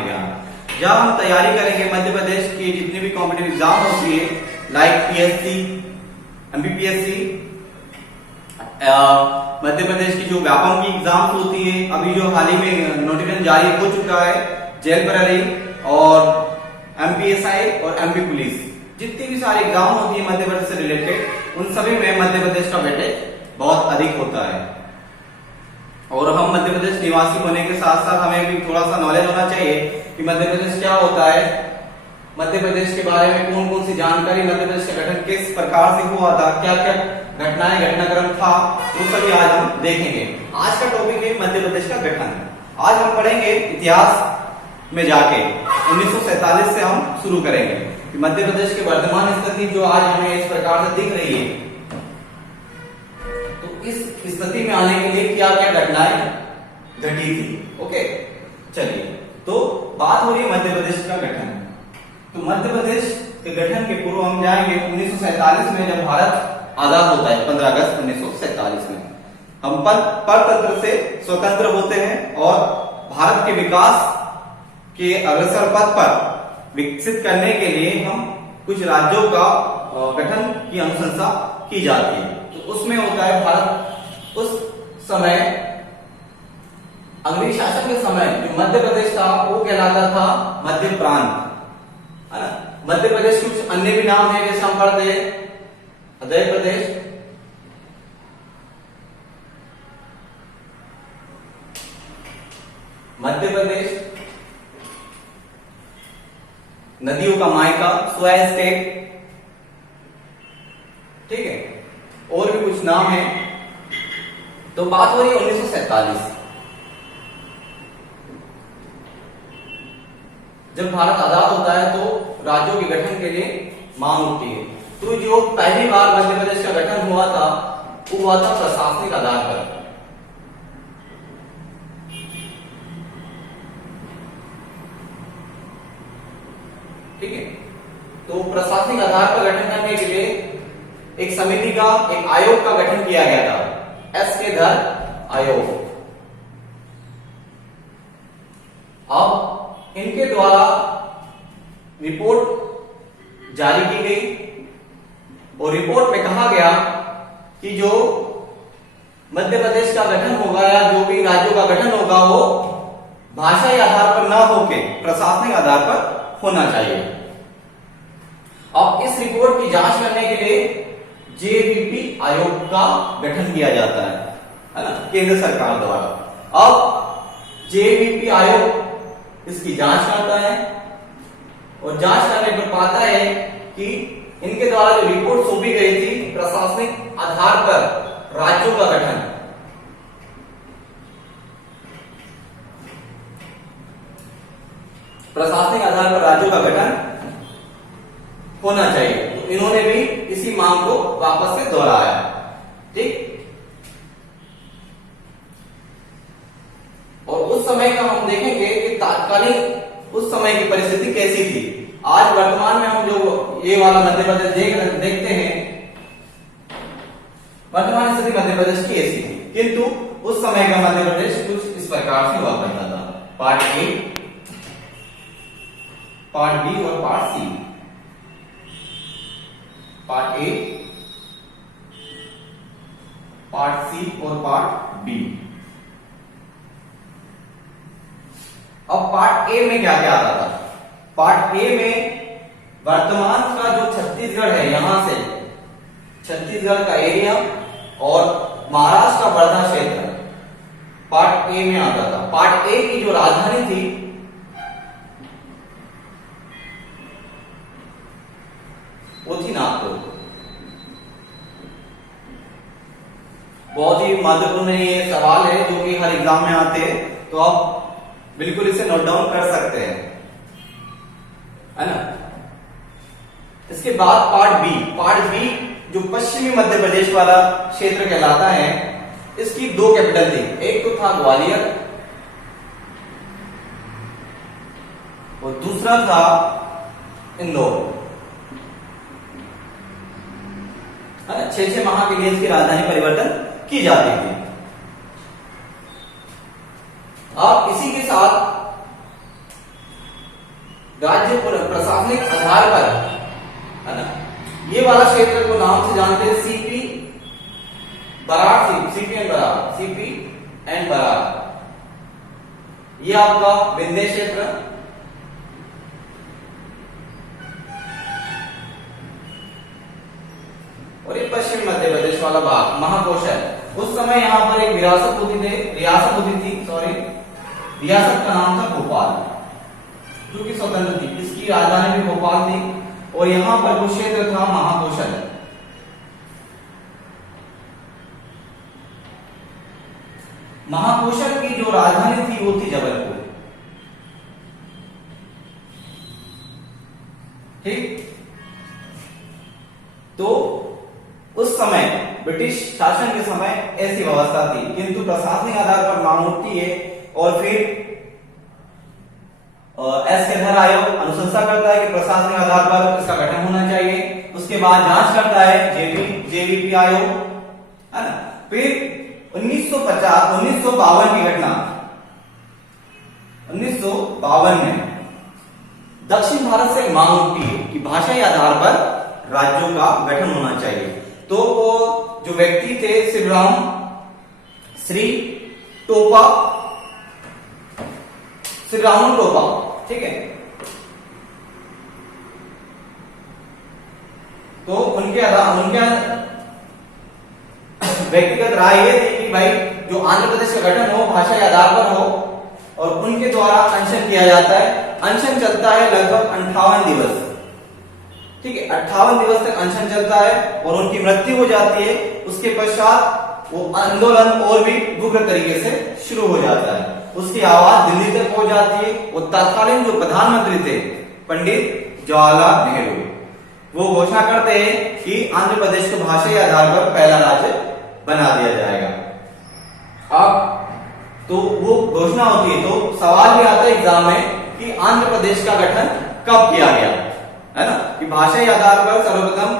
है यहाँ। जब हम तैयारी करेंगे मध्य प्रदेश की जितनी भी कॉम्पिटिटिव एग्जाम होती है, like PSC, MPPSC, Madhya Pradesh की जो व्यापम की एग्जाम्स होती है, अभी जो हाल ही में नोटिफिकेशन जारी हो चुका है, जेल प्रहरी और एमपीएसआई और एमपी पुलिस, जितनी भी सारी एग्जाम होती है मध्य प्रदेश से रिलेटेड, उन सभी में मध्य प्रदेश का वेटेज बहुत अधिक होता है। और हम मध्य प्रदेश निवासी होने के साथ साथ हमें भी थोड़ा सा नॉलेज होना चाहिए कि मध्य प्रदेश क्या होता है, मध्य प्रदेश के बारे में कौन कौन सी जानकारी, मध्य प्रदेश का गठन किस प्रकार से हुआ था, क्या क्या घटनाएं घटनाक्रम था, वो सभी आज हम देखेंगे। आज का टॉपिक है मध्य प्रदेश का गठन। आज हम पढ़ेंगे इतिहास में जाके 1947 से हम शुरू करेंगे कि मध्य प्रदेश की वर्तमान स्थिति जो आज हमें इस प्रकार से दिख रही है, तो इस स्थिति में आने के लिए क्या क्या घटनाएं घटी थी। ओके, चलिए, तो बात हो रही है मध्य प्रदेश का गठन। तो मध्य प्रदेश के गठन के पूर्व हम जाएंगे 1947 में, जब भारत आजाद होता है 15 अगस्त 1947 में। हम परतंत्र से स्वतंत्र होते हैं और भारत के विकास के अग्रसर पथ पर विकसित करने के लिए हम कुछ राज्यों का गठन की अनुशंसा की जाती है। तो उसमें होता है भारत उस समय अंग्रेजी शासन के समय जो मध्य प्रदेश था वो कहलाता था मध्य प्रांत, है ना। मध्य प्रदेश कुछ अन्य भी नाम है, जैसे हम पढ़ते हैं मध्य प्रदेश, मध्य प्रदेश, नदियों का मायका, स्वयं स्टेट, ठीक है, और भी कुछ नाम है। तो बात हो रही है 1947, जब भारत आजाद होता है तो राज्यों के गठन के लिए मांग उठती है। तो जो पहली बार मध्य प्रदेश का गठन हुआ था वो हुआ था प्रशासनिक आधार पर। ठीक है, तो प्रशासनिक आधार पर गठन करने के लिए एक समिति का, एक आयोग का गठन किया गया था, एस के धर आयोग। अब इनके द्वारा रिपोर्ट जारी की गई और रिपोर्ट में कहा गया कि जो मध्य प्रदेश का गठन होगा या जो भी राज्यों का गठन होगा वो भाषाई आधार पर ना होके प्रशासनिक आधार पर होना चाहिए। अब इस रिपोर्ट की जांच करने के लिए जेवीपी आयोग का गठन किया जाता है ना, केंद्र सरकार द्वारा। अब जेवीपी आयोग इसकी जांच करता है और जांच करने पर पाता है कि इनके द्वारा जो रिपोर्ट सौंपी गई थी प्रशासनिक आधार पर राज्यों का गठन, प्रशासनिक आधार पर राज्यों का गठन होना चाहिए, तो इन्होंने भी इसी मांग को वापस से दोहराया। ठीक, और उस समय का हम देखेंगे कि तात्कालिक उस समय की परिस्थिति कैसी थी। आज वर्तमान में हम जो ये वाला मध्य प्रदेश देखते हैं, वर्तमान स्थिति मध्य प्रदेश की ऐसी थी, किंतु उस समय का मध्य प्रदेश कुछ इस प्रकार से हुआ करता था। पार्ट ए, पार्ट बी और part C. Part A, part C और पार्ट बी। अब पार्ट ए में क्या क्या आता था? पार्ट ए में वर्तमान का जो छत्तीसगढ़ है, यहां से छत्तीसगढ़ का एरिया और महाराष्ट्र का वर्धा क्षेत्र पार्ट ए में आता था। पार्ट ए की जो राजधानी थी वो थी नागपुर। बहुत ही महत्वपूर्ण ये सवाल है जो कि हर एग्जाम में आते हैं, तो आप बिल्कुल इसे नोट डाउन कर सकते हैं, है ना। इसके बाद पार्ट बी। पार्ट बी जो पश्चिमी मध्य प्रदेश वाला क्षेत्र कहलाता है, इसकी दो कैपिटल थी, एक तो था ग्वालियर और दूसरा था इंदौर। 6-6 माह के लिए इसकी राजधानी परिवर्तन की जाती थी। अब इसी के साथ राज्य प्रशासनिक आधार पर, है ना, ये वाला क्षेत्र को नाम से जानते हैं CP Brar, CP and Brar. ये आपका विंध्य क्षेत्र, और ये पश्चिम मध्य प्रदेश वाला भाग महाकौशल। उस समय यहाँ पर एक रियासत होती थी, रियासत का नाम था भोपाल, जो कि स्वतंत्र थी, इसकी राजधानी भी भोपाल थी, और यहाँ पर वो क्षेत्र था महाकौशल। महाकौशल की जो राजधानी थी वो थी जबलपुर। ठीक, तो उस समय ब्रिटिश शासन के समय ऐसी व्यवस्था थी, किंतु प्रशासनिक आधार पर मांग उठती है और फिर एस के धर आयोग अनुशंसा करता है कि प्रशासनिक आधार पर इसका गठन होना चाहिए। उसके बाद जांच करता है जेवीपी आयोग, है ना। फिर 1952 की घटना, 1952 में दक्षिण भारत से मांग उठती है कि भाषाई आधार पर राज्यों का गठन होना चाहिए। तो वो जो व्यक्ति थे श्री रामू टोपा, ठीक है, तो उनके व्यक्तिगत राय ये थी कि भाई जो आंध्र प्रदेश का गठन हो भाषाई आधार पर हो, और उनके द्वारा अनशन किया जाता है। अनशन चलता है लगभग 58 दिवस, ठीक है, 58 दिवस तक अनशन चलता है और उनकी मृत्यु हो जाती है। उसके पश्चात वो आंदोलन और भी उग्र तरीके से शुरू हो जाता है। उसकी आवाज दिल्ली तक पहुंच जाती है। वो तत्कालीन जो प्रधानमंत्री थे पंडित जवाहरलाल नेहरू, वो घोषणा करते हैं कि आंध्र प्रदेश को भाषाई आधार पर पहला राज्य बना दिया जाएगा। अब तो वो घोषणा होती है, तो सवाल भी आता है एग्जाम में कि आंध्र प्रदेश का गठन कब किया गया, है ना, कि भाषाई आधार पर सर्वप्रथम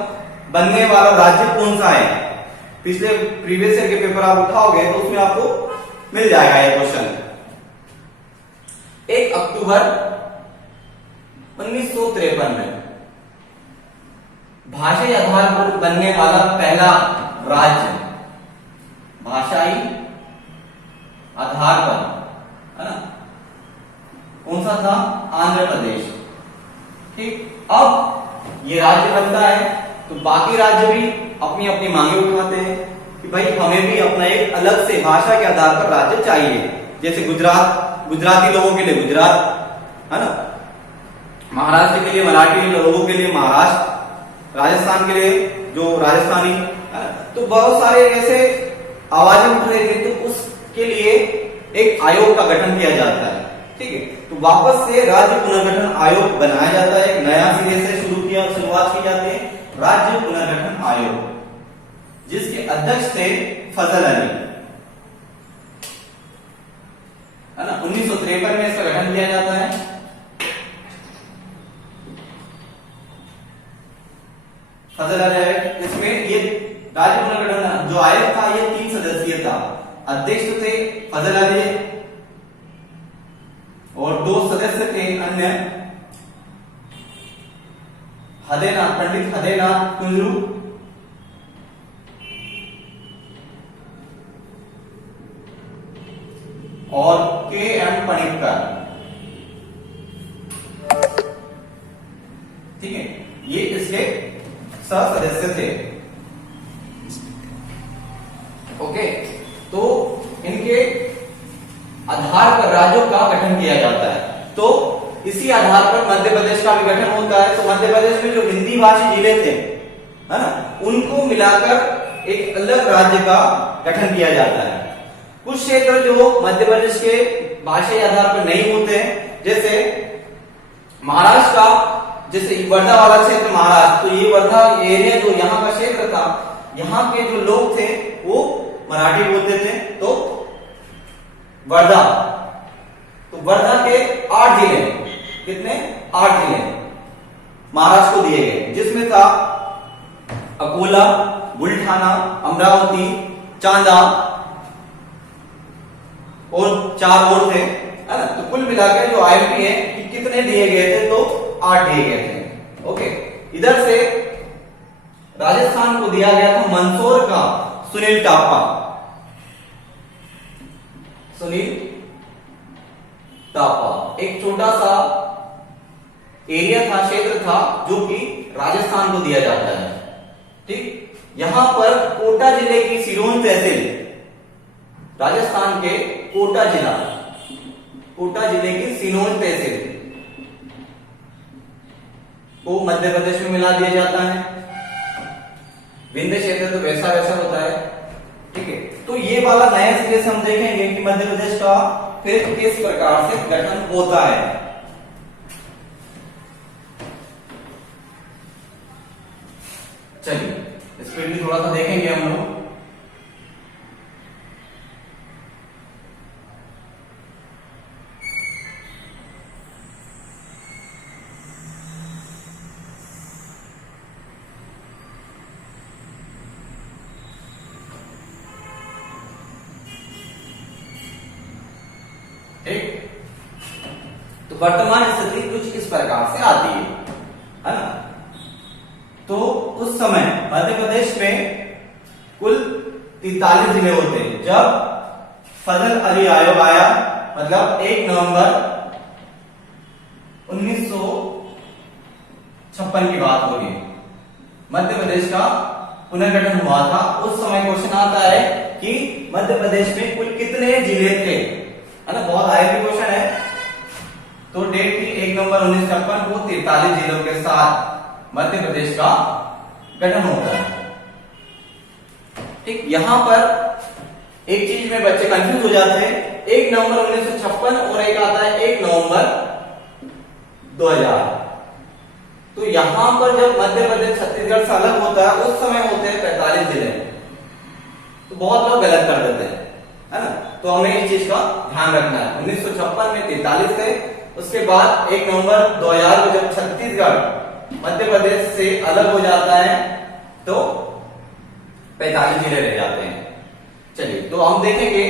बनने वाला राज्य कौन सा है। पिछले प्रीवियस ईयर के पेपर आप उठाओगे तो उसमें आपको मिल जाएगा ये क्वेश्चन। 1 अक्टूबर 1953 में भाषाई आधार पर बनने वाला पहला राज्य भाषाई आधार पर, है ना, कौन सा था? आंध्र प्रदेश। ठीक, अब ये राज्य बनता है तो बाकी राज्य भी अपनी अपनी मांगे उठाते हैं कि भाई हमें भी अपना एक अलग से भाषा के आधार पर राज्य चाहिए। जैसे गुजराती लोगों के लिए गुजरात, है ना, महाराष्ट्र के लिए मराठी लोगों के लिए महाराष्ट्र, राजस्थान के लिए जो राजस्थानी, है ना, तो बहुत सारे ऐसे आवाजें उठ रही थी, तो उसके लिए एक आयोग का गठन किया जाता है। ठीक है, तो वापस से राज्य पुनर्गठन आयोग बनाया जाता है, एक नया सिरे से शुरुआत की जाती है राज्य पुनर्गठन आयोग, जिसके अध्यक्ष थे फजल अली, है ना। 1953 में इसका गठन किया जाता है। फजल अली, इसमें ये राज्य पुनर्गठन जो आयोग था ये 3 सदस्यीय था। अध्यक्ष थे फजल अली और 2 सदस्य थे अन्य, पंडित हदेनाथ कुंजरू और के.एम. पणिक्कर। ठीक है, ये इसके सदस्य थे। ओके, तो इनके आधार पर राज्यों का गठन किया जाता है। तो इसी आधार पर मध्य प्रदेश का भी गठन होता है। तो मध्य प्रदेश में जो हिंदी भाषी जिले थे, है ना, उनको मिलाकर एक अलग राज्य का गठन किया जाता है। कुछ क्षेत्र जो मध्य प्रदेश के भाषाई आधार पर नहीं होते हैं, जैसे महाराष्ट्र का, जैसे वर्धा वाला क्षेत्र महाराष्ट्र, तो ये वर्धा एरिया जो यहाँ का क्षेत्र था, यहाँ के जो लोग थे वो मराठी बोलते थे। तो वर्धा, तो वर्धा के 8 जिले, कितने? 8 जिले महाराष्ट्र को दिए गए, जिसमें था अकोला, बुलढाना, अमरावती, चांदा और 4 और थे, है ना। तो कुल मिलाकर जो आईएमपी है कितने दिए गए थे? तो 8 दिए गए थे। ओके, इधर से राजस्थान को दिया गया था मंदसौर का सुनील टापा, सुनील टापा एक छोटा सा एरिया था, क्षेत्र था, जो कि राजस्थान को दिया जाता है। ठीक, यहां पर कोटा जिले की सिरोंज तहसील, राजस्थान के कोटा जिला, कोटा जिले की सिरोंज तहसील को मध्य प्रदेश में मिला दिया जाता है। विंध्य क्षेत्र तो वैसा वैसा होता है। ठीक है, तो ये वाला नया सिरे से हम देखेंगे कि मध्य प्रदेश का फिर किस प्रकार से गठन होता है। चलिए स्पीड भी थोड़ा सा देखेंगे हम लोग। ठीक, तो वर्तमान स्थिति कुछ इस प्रकार से आती है ना। तो उस समय मध्य प्रदेश में कुल 43 जिले होते हैं। जब फजल अली आयोग आया, मतलब 1 नवंबर 1956 की बात हो रही है, मध्य प्रदेश का पुनर्गठन हुआ था। उस समय क्वेश्चन आता है कि मध्य प्रदेश में कुल कितने जिले थे, है ना, बहुत आईएमपी क्वेश्चन है। तो डेट थी 1 नवंबर 1956 को 43 जिलों के साथ मध्य प्रदेश का गठन होता है। ठीक, यहां पर एक चीज में बच्चे कंफ्यूज हो जाते हैं, 1 नवंबर 1956 और एक आता है 1 नवंबर 2000। तो यहां पर जब मध्य प्रदेश छत्तीसगढ़ से अलग होता है, उस समय होते हैं 45 जिले। तो बहुत लोग गलत कर देते हैं, है ना, तो हमें इस चीज का ध्यान रखना है। 1956 में 43 थे, उसके बाद 1 नवंबर 2000 को जब छत्तीसगढ़ मध्य प्रदेश से अलग हो जाता है तो 45 जिले रह जाते हैं। चलिए, तो हम देखेंगे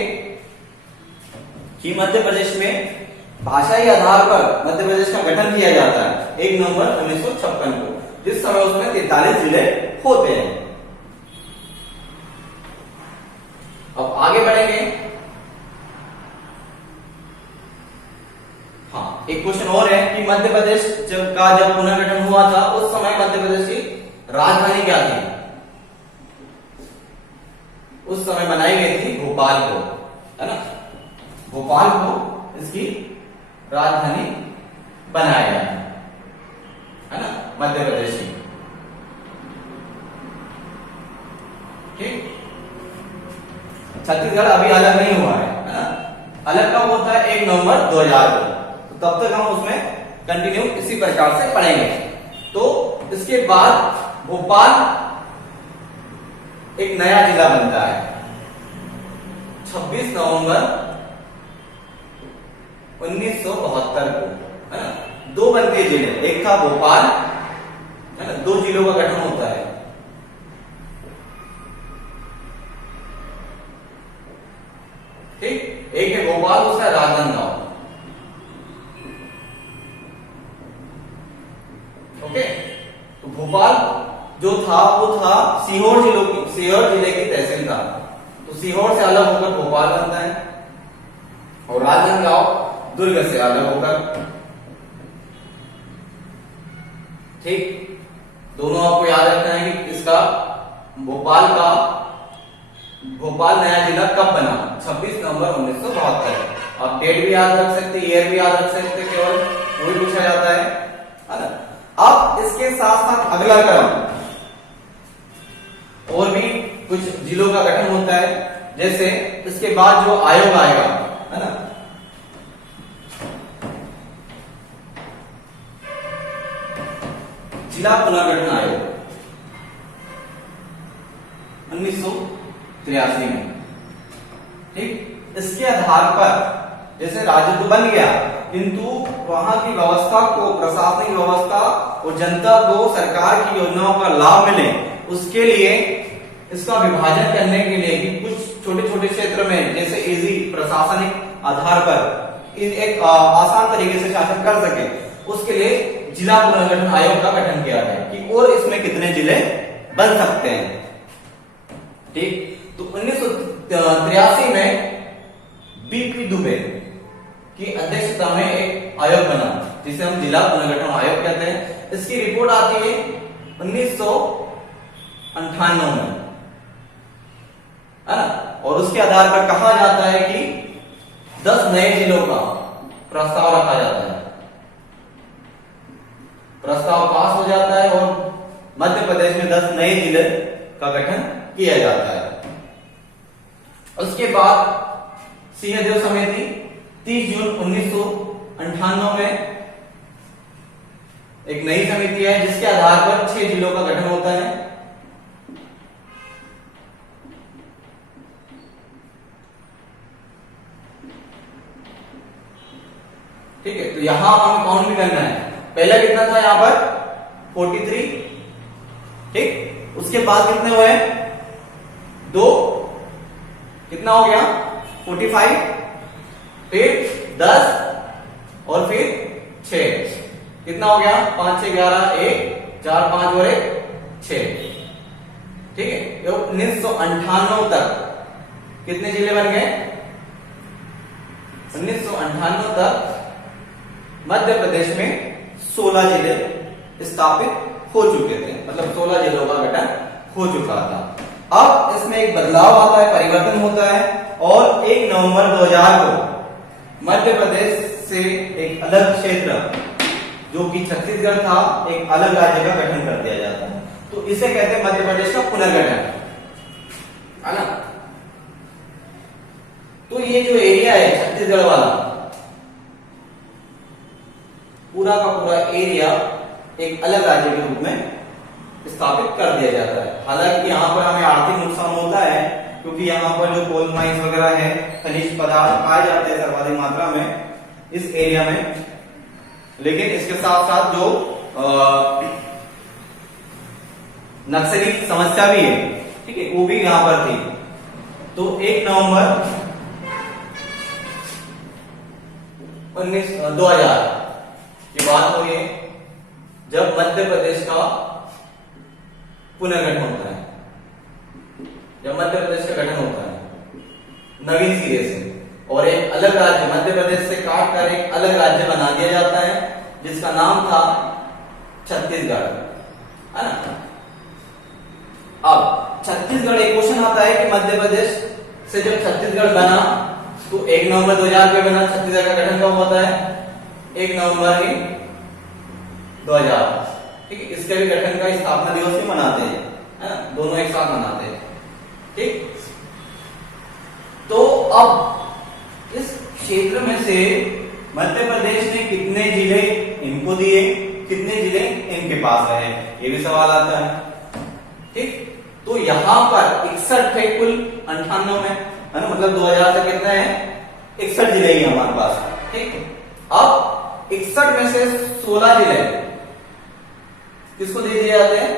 कि मध्य प्रदेश में भाषाई आधार पर मध्य प्रदेश का गठन किया जाता है 1 नवंबर 1956 को, जिस समय उसमें 43 जिले होते हैं। अब आगे बढ़ेंगे। हाँ, एक क्वेश्चन और है कि मध्य प्रदेश जब पुनर्गठन हुआ था, उस समय मध्य प्रदेश की राजधानी क्या थी? उस समय बनाई गई थी भोपाल को, है ना, भोपाल को इसकी राजधानी बनाया गया है ना, मध्य प्रदेश की। ठीक, छत्तीसगढ़ अभी अलग नहीं हुआ है ना, अलग कब होता है? 1 नवंबर 2000 को। तब तक हम उसमें कंटिन्यू इसी प्रकार से पढ़ेंगे। तो इसके बाद भोपाल एक नया जिला बनता है 26 नवंबर 1972 को, है ना। 2 बनते जिले, एक था भोपाल, है ना, 2 जिलों का गठन होता है। ठीक, एक है भोपाल, दूसरा राजनांदगांव। ओके, तो भोपाल जो था वो था सीहोर जिले की तहसील था। तो सीहोर से अलग होकर भोपाल बनता है, और राजनांदगांव दुर्ग से अलग होकर। ठीक, दोनों आपको याद रखना है कि इसका भोपाल नया जिला कब बना? 26 नवंबर 1972। आप डेट भी याद रख सकते, ईयर भी याद रख सकते, केवल वो भी पूछा जाता है ना। अब इसके साथ साथ अगला क्रम, और भी कुछ जिलों का गठन होता है। जैसे इसके बाद जो आयोग आएगा, है ना, जिला पुनर्गठन आयोग 1983 में। ठीक, इसके आधार पर जैसे राज्य तो बन गया, किंतु वहां की व्यवस्था को, प्रशासनिक व्यवस्था और जनता को सरकार की योजनाओं का लाभ मिले, उसके लिए इसका विभाजन करने के लिए कि कुछ छोटे छोटे क्षेत्र में, जैसे इजी प्रशासनिक आधार पर एक आसान तरीके से शासन कर सके, उसके लिए जिला पुनर्गठन आयोग का गठन किया गया कि और इसमें कितने जिले बन सकते हैं। ठीक, तो 1983 में बीपी दुबे की अध्यक्षता में एक आयोग बना जिसे हम जिला पुनर्गठन आयोग कहते हैं। इसकी रिपोर्ट आती है 1998 में, है ना, और उसके आधार पर कहा जाता है कि 10 नए जिलों का प्रस्ताव रखा जाता है, प्रस्ताव पास हो जाता है और मध्य प्रदेश में 10 नए जिले का गठन किया जाता है। उसके बाद सिंहदेव समिति 30 जून 1998 में एक नई समिति है जिसके आधार पर 6 जिलों का गठन होता है। ठीक है, तो यहां हमें काउंट भी करना है। पहला कितना था यहां पर 43, ठीक, उसके बाद कितने हुए 2, कितना हो गया 45, फिर 10 और फिर 6, कितना हो गया 5 6 11, 1 4 5 और 1 6। ठीक है, तो 1998 तक कितने जिले बन गए? 1998 तक मध्य प्रदेश में 16 जिले स्थापित हो चुके थे, मतलब 16 जिलों का गठन हो चुका था। अब इसमें एक बदलाव आता है, परिवर्तन होता है और 1 नवंबर 2000 को मध्य प्रदेश से एक अलग क्षेत्र जो कि छत्तीसगढ़ था, एक अलग राज्य का गठन कर दिया जाता है। तो इसे कहते हैं मध्य प्रदेश का पुनर्गठन, है ना। तो ये जो एरिया है छत्तीसगढ़ वाला, पूरा का पूरा एरिया एक अलग राज्य के रूप में स्थापित कर दिया जाता है। हालांकि यहाँ पर हमें आर्थिक नुकसान होता है क्योंकि यहाँ पर जो कोल माइंस वगैरह है, खनिज पदार्थ पाए जाते हैं सर्वाधिक मात्रा में इस एरिया में, लेकिन इसके साथ साथ जो नक्सली समस्या भी है, ठीक है, वो भी यहाँ पर थी। तो 1 नवंबर 2000 की बात हो रही है जब मध्य प्रदेश का पुनर्गठन होता है, जब मध्य प्रदेश का गठन होता है नवीन सिरे से, और एक अलग राज्य मध्य प्रदेश से काट कर एक अलग राज्य बना दिया जाता है जिसका नाम था छत्तीसगढ़, है ना। अब छत्तीसगढ़, एक क्वेश्चन आता है कि मध्य प्रदेश से जब छत्तीसगढ़ बना तो 1 नवंबर 2000 के बना, छत्तीसगढ़ का गठन कब होता है 1 नवंबर 2000। ठीक है, इसके भी गठन का स्थापना दिवस भी मनाते हैं, है ना, दोनों एक साथ मनाते हैं। ठीक, तो अब इस क्षेत्र में से मध्य प्रदेश ने कितने जिले इनको दिए, कितने जिले इनके पास रहे, ये भी सवाल आता है। ठीक, तो यहां पर 61 थे कुल 98 में, है ना, मतलब 2000 से कितने हैं 61 जिले ही हमारे पास। ठीक, अब 61 में से 16 जिले किसको दे दिए जाते हैं?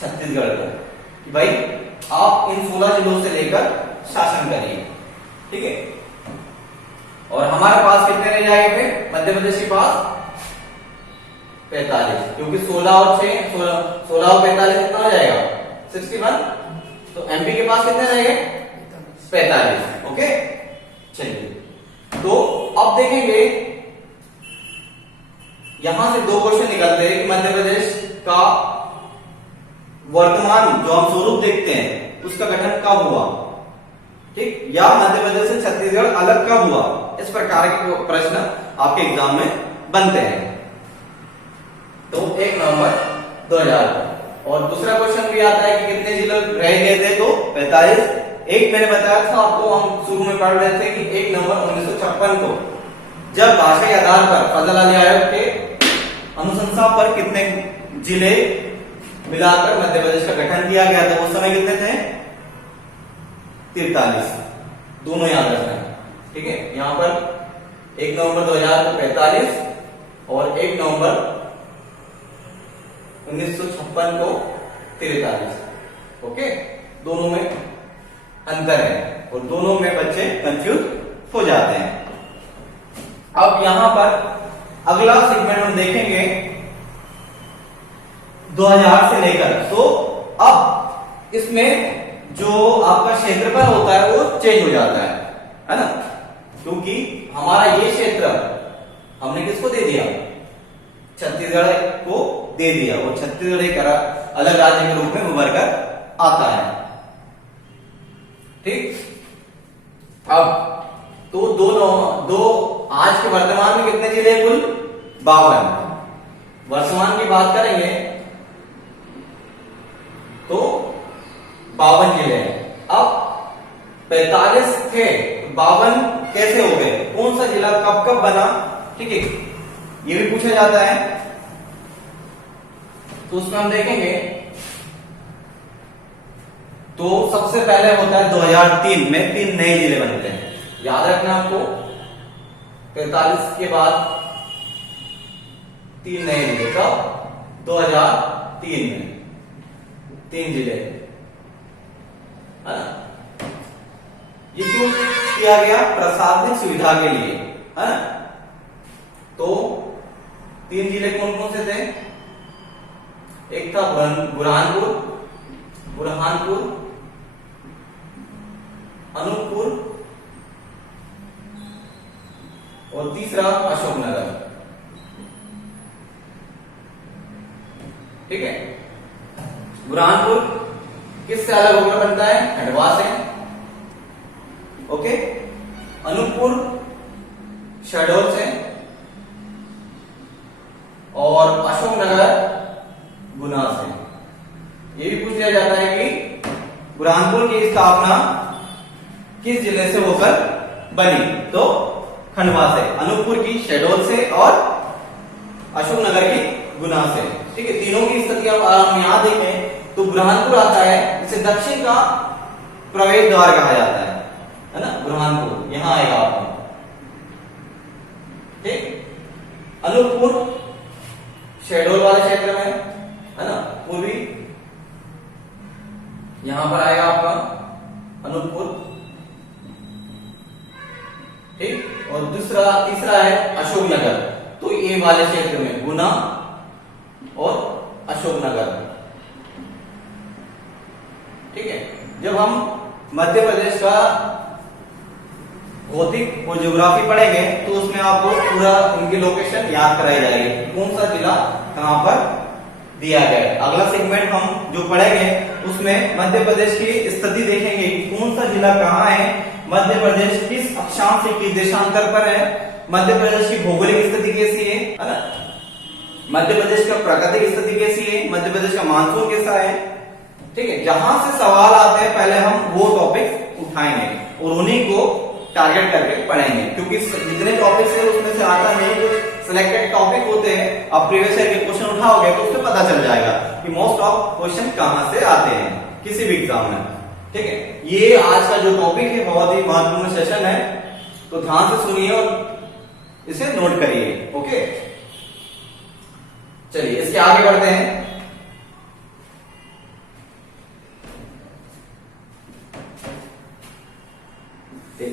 छत्तीसगढ़ को, कि भाई आप इन 16 जिलों से लेकर शासन करिए। ठीक है, और हमारे पास कितने रह जाएंगे फिर मध्य प्रदेश के पास 45, क्योंकि 16 और 45 कितना हो जाएगा 61। तो एमपी के पास कितने रहेंगे 45। ओके, चलिए, तो अब देखेंगे यहां से 2 क्वेश्चन निकलते हैं कि मध्य प्रदेश का वर्तमान जो हम स्वरूप देखते हैं उसका गठन कब हुआ, ठीक, या मध्य प्रदेश से छत्तीसगढ़ अलग कब हुआ। इस प्रकार के प्रश्न आपके एग्जाम में बनते हैं। तो 1 नवंबर 2000। और दूसरा क्वेश्चन भी आता है कि कितने जिले रह गए थे, तो 45। एक मैंने बताया था आपको, हम शुरू में पढ़ रहे थे कि 1 नवंबर 1956 को जब भाषाई आधार पर फजल अली आयोग के अनुशंसा पर कितने जिले मिलाकर मध्य प्रदेश का गठन किया गया था, उस समय कितने थे 43। दोनों याद रखना, ठीक है। यहां पर 1 नवंबर 2000 को 45 और 1 नवंबर 1956 को 43। ओके, दोनों में अंतर है और दोनों में बच्चे कंफ्यूज हो जाते हैं। अब यहां पर अगला सेगमेंट हम देखेंगे 2000 से लेकर। तो अब इसमें जो आपका क्षेत्रफल होता है वो चेंज हो जाता है ना, क्योंकि हमारा ये क्षेत्र हमने किसको दे दिया, छत्तीसगढ़ को दे दिया, और छत्तीसगढ़ एक अलग राज्य के रूप में उभर कर आता है। ठीक, अब तो दो आज के वर्तमान में कितने जिले कुल 52, वर्तमान की बात करेंगे तो 52 जिले हैं। अब 45 थे, 52 कैसे हो गए, कौन सा जिला कब कब बना, ठीक है, ये भी पूछा जाता है। तो उसमें हम देखेंगे तो सबसे पहले होता है 2003 में 3 नए जिले बनते हैं, याद रखना आपको, 45 के बाद 3 नए जिले, कब 2003 में 3 जिले, है ना। ये क्यों किया गया, प्रशासनिक सुविधा के लिए, है ना। तो 3 जिले कौन कौन से थे, एक था बुरहानपुर, अनूपपुर और तीसरा अशोकनगर। ठीक है, बुरहानपुर किससे अलग होकर बनता है, खंडवा से, ओके, अनूपपुर शहडोल से, और अशोकनगर गुना से। ये भी पूछ लिया जाता है कि बुरहानपुर की स्थापना किस जिले से होकर बनी, तो खंडवा से, अनूपपुर की शहडोल से और अशोकनगर की गुना से। ठीक है, तीनों की स्थिति हम यहां देखें तो बुरहानपुर आता है, इसे दक्षिण का प्रवेश द्वार कहा जाता है ना, बुरहानपुर यहां आएगा आपको। ठीक, अनूपपुर शहडोल वाले क्षेत्र में, है ना, पूर्वी, यहां पर आएगा आपका अनूपपुर। ठीक, और तीसरा है अशोकनगर, तो ये वाले क्षेत्र में गुना और अशोकनगर। ठीक है, जब हम मध्य प्रदेश का भौतिक और ज्योग्राफी पढ़ेंगे तो उसमें आपको पूरा उनकी लोकेशन याद कराई जाएगी, कौन सा जिला कहां पर दिया गया है। अगला सेगमेंट हम जो पढ़ेंगे उसमें मध्य प्रदेश की स्थिति देखेंगे कि कौन सा जिला कहां है, मध्य प्रदेश किस अक्षांश से किस देशांतर पर है, मध्य प्रदेश की भौगोलिक स्थिति कैसी है ना, मध्य प्रदेश का प्राकृतिक स्थिति कैसी है, मध्य प्रदेश का मानसून कैसा है। ठीक है, जहां से सवाल आते हैं पहले हम वो टॉपिक उठाएंगे और उन्हीं को टारगेट करके पढ़ेंगे, क्योंकि जितने टॉपिक्स है उसमें से आता नहीं, कुछ सिलेक्टेड टॉपिक होते हैं। आप प्रीवियस ईयर के क्वेश्चन उठाओगे तो उससे पता चल जाएगा कि मोस्ट ऑफ क्वेश्चन कहां से आते हैं किसी भी एग्जाम में। ठीक है, ये आज का जो टॉपिक है बहुत ही महत्वपूर्ण सेशन है, तो ध्यान से सुनिए और इसे नोट करिए। ओके, चलिए इसके आगे बढ़ते हैं।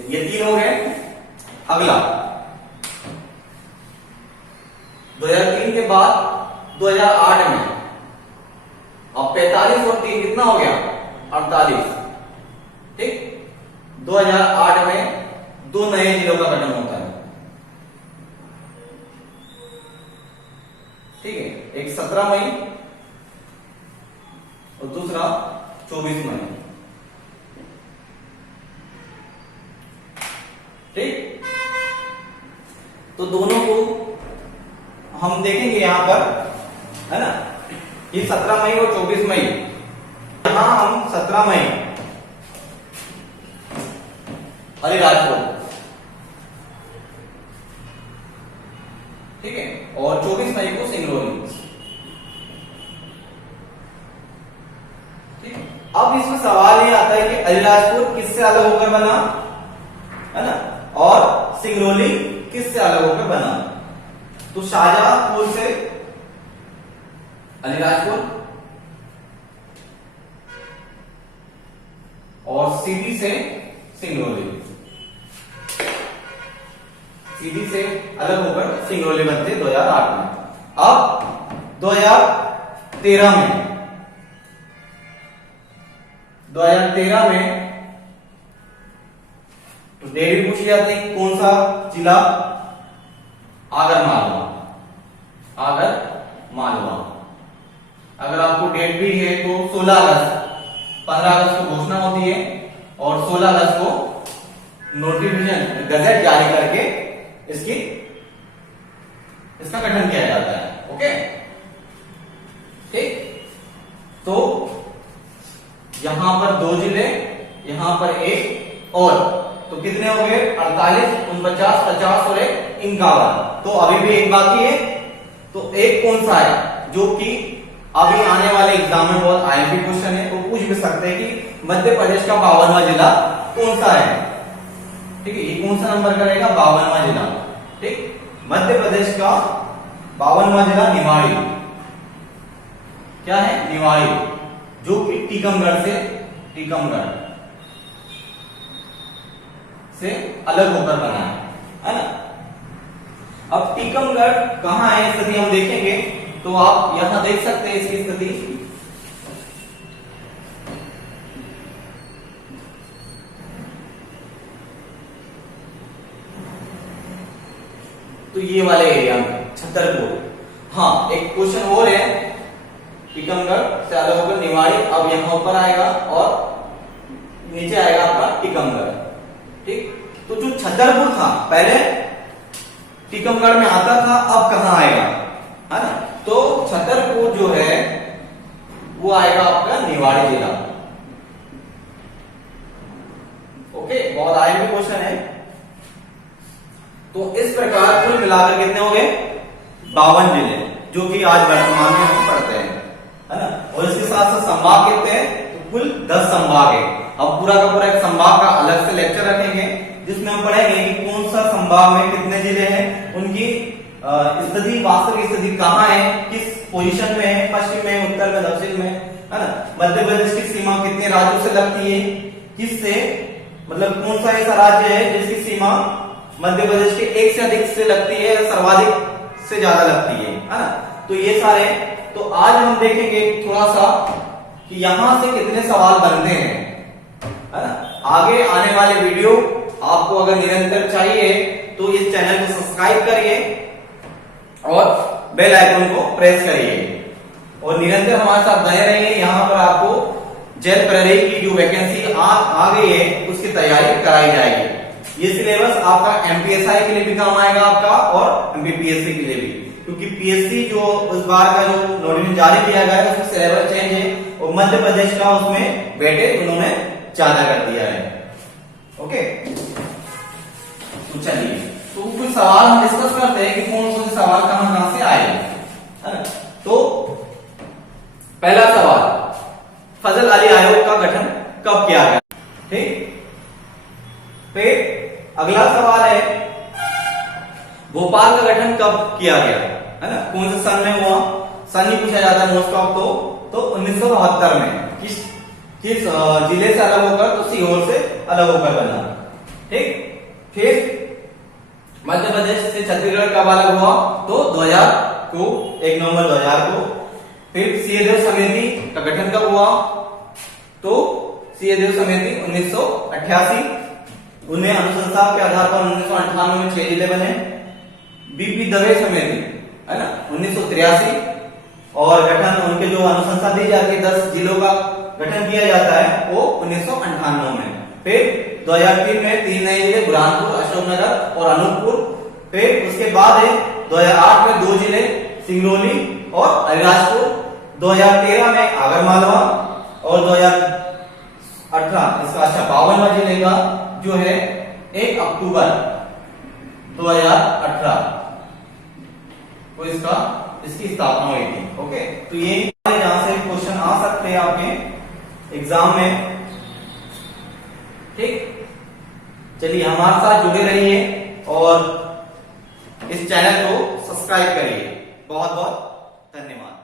ये 3 हो गए। अगला 2003 के बाद 2008 में, अब 45 और 3 कितना हो गया, 48। ठीक, 2008 में 2 नए जिलों का गठन होता है। ठीक है, एक 17 मई और दूसरा 24 मई। ठीक, तो दोनों को हम देखेंगे यहां पर, है ना, ये 17 मई और 24 मई। यहां हम 17 मई अलीराजपुर, ठीक है, और 24 मई को सिंगरौली। ठीक, अब इसमें सवाल ये आता है कि अलीराजपुर किससे अलग होकर बना, है ना, और सिंगरौली किससे अलग होकर बना। तो शाहजहांपुर से अलीराजपुर और सीधी से सिंगरौली। सीधी से अलग होकर सिंगरौली बनते 2008 में। अब 2013 में तो डेट भी पूछी जाती है, कौन सा जिला? आगर मालवा। अगर आपको डेट भी है तो 16 अगस्त, 15 अगस्त को घोषणा होती है और 16 अगस्त को नोटिफिकेशन गजट जारी करके इसका गठन किया जाता है। ओके, ठीक। तो यहां पर 2 जिले, यहां पर 1 और, तो कितने हो गए? 48, 49, 50 और 51। तो अभी भी एक बाकी है। तो एक कौन सा है जो कि अभी आने वाले एग्जाम में बहुत आईएमपी क्वेश्चन है, तो पूछ भी सकते हैं कि मध्य प्रदेश का 52वां जिला कौन सा है? ठीक है, ये कौन सा नंबर करेगा? 52वां जिला। ठीक, मध्य प्रदेश का 52वां जिला निवाड़ी। क्या है? निवाड़ी, जो कि टीकमगढ़ से अलग होकर बना है ना। अब टीकमगढ़ कहां है, स्थिति हम देखेंगे। तो आप यहां देख सकते हैं इसकी स्थिति। तो ये वाले एरिया में छतरपुर। हाँ, एक क्वेश्चन और है, टीकमगढ़ से अलग होकर निवाड़ी, अब यहां ऊपर आएगा और नीचे आएगा आपका टीकमगढ़। ठीक, तो जो छतरपुर था पहले टीकमगढ़ में आता था, अब कहां आएगा, है ना? तो छतरपुर जो है वो आएगा आपका निवाड़ी जिला। ओके, बहुत आईएमपी क्वेश्चन है। तो इस प्रकार कुल मिलाकर कितने हो गए? 52 जिले, जो कि आज वर्तमान में हम पढ़ते हैं, है ना। और इसके साथ साथ संभाग कितने हैं? तो कुल 10 संभाग है। अब पूरा का पूरा एक संभाग का अलग से लेक्चर रखेंगे, जिसमें हम पढ़ेंगे कि कौन सा संभाग में कितने जिले हैं, उनकी स्थिति, वास्तविक स्थिति कहाँ है, किस पोजीशन में है, पश्चिम में, उत्तर में, दक्षिण में, है ना। मध्य प्रदेश की सीमा कितने राज्यों से लगती है, किससे, मतलब कौन सा ऐसा राज्य है जिसकी सीमा मध्य प्रदेश के एक से अधिक से लगती है, सर्वाधिक से ज्यादा लगती है ना। तो ये सारे, तो आज हम देखेंगे थोड़ा सा कि यहां से कितने सवाल बनते हैं, है ना। आगे आने वाले वीडियो आपको अगर निरंतर चाहिए तो इस चैनल को सब्सक्राइब करिए और बेल आइकन को प्रेस करिए और निरंतर हमारे साथ बने रहिए। यहाँ पर आपको जेल प्रहरी की जो वैकेंसी आ गई है उसकी तैयारी कराई जाएगी। ये सिलेबस आपका एमपीएसआई के लिए भी काम आएगा आपका और एमपीपीएससी के लिए भी, क्योंकि पीएससी जो उस बार का जो नोटिफिकेशन जारी किया गया है उसमें सिलेबस चेंज है और मध्य प्रदेश का उसमें वेटेज उन्होंने ज्यादा कर दिया है। ओके, तो चलिए, तो कुछ सवाल हम डिस्कस करते हैं कि कौन कौन से सवाल कहां से आए, है ना। तो पहला सवाल, फजल अली आयोग का गठन कब किया गया? ठीक, फिर अगला सवाल है, भोपाल का गठन कब किया गया, है ना, कौन से सन में हुआ? सन ही पूछा जाता है मोस्ट ऑफ। तो 1972 में किस जिले से अलग होकर? तो सीहोर से अलग होकर बना। ठीक, फिर मध्य प्रदेश से छत्तीसगढ़ कब अलग हुआ? तो 2000 को, 1 नवंबर 2000 को। फिर सिंहदेव समिति का गठन कब हुआ? तो सिंहदेव समिति 1988। उन्हें अनुशंसा के आधार पर 1998 में 6 जिले बने। बीपी दवे समिति, है ना, 1983 और गठन उनके जो अनुशंसा दी जाती है 10 जिलों का गठन किया जाता है वो 1998 में। फिर 2003 में 3 नए जिले, बुरहानपुर, अशोकनगर और अनूपपुर। फिर उसके बाद है 2008 में 2 जिले, सिंगरौली और अलीराजपुर। 2013 में आगरमालवा और 2018 इसका 52वां जिले का जो है 1 अक्टूबर 2018 को इसकी स्थापना हुई थी। ओके, तो ये यहां से क्वेश्चन आ सकते हैं आपके एग्जाम में। ठीक, चलिए हमारे साथ जुड़े रहिए और इस चैनल को सब्सक्राइब करिए। बहुत बहुत धन्यवाद।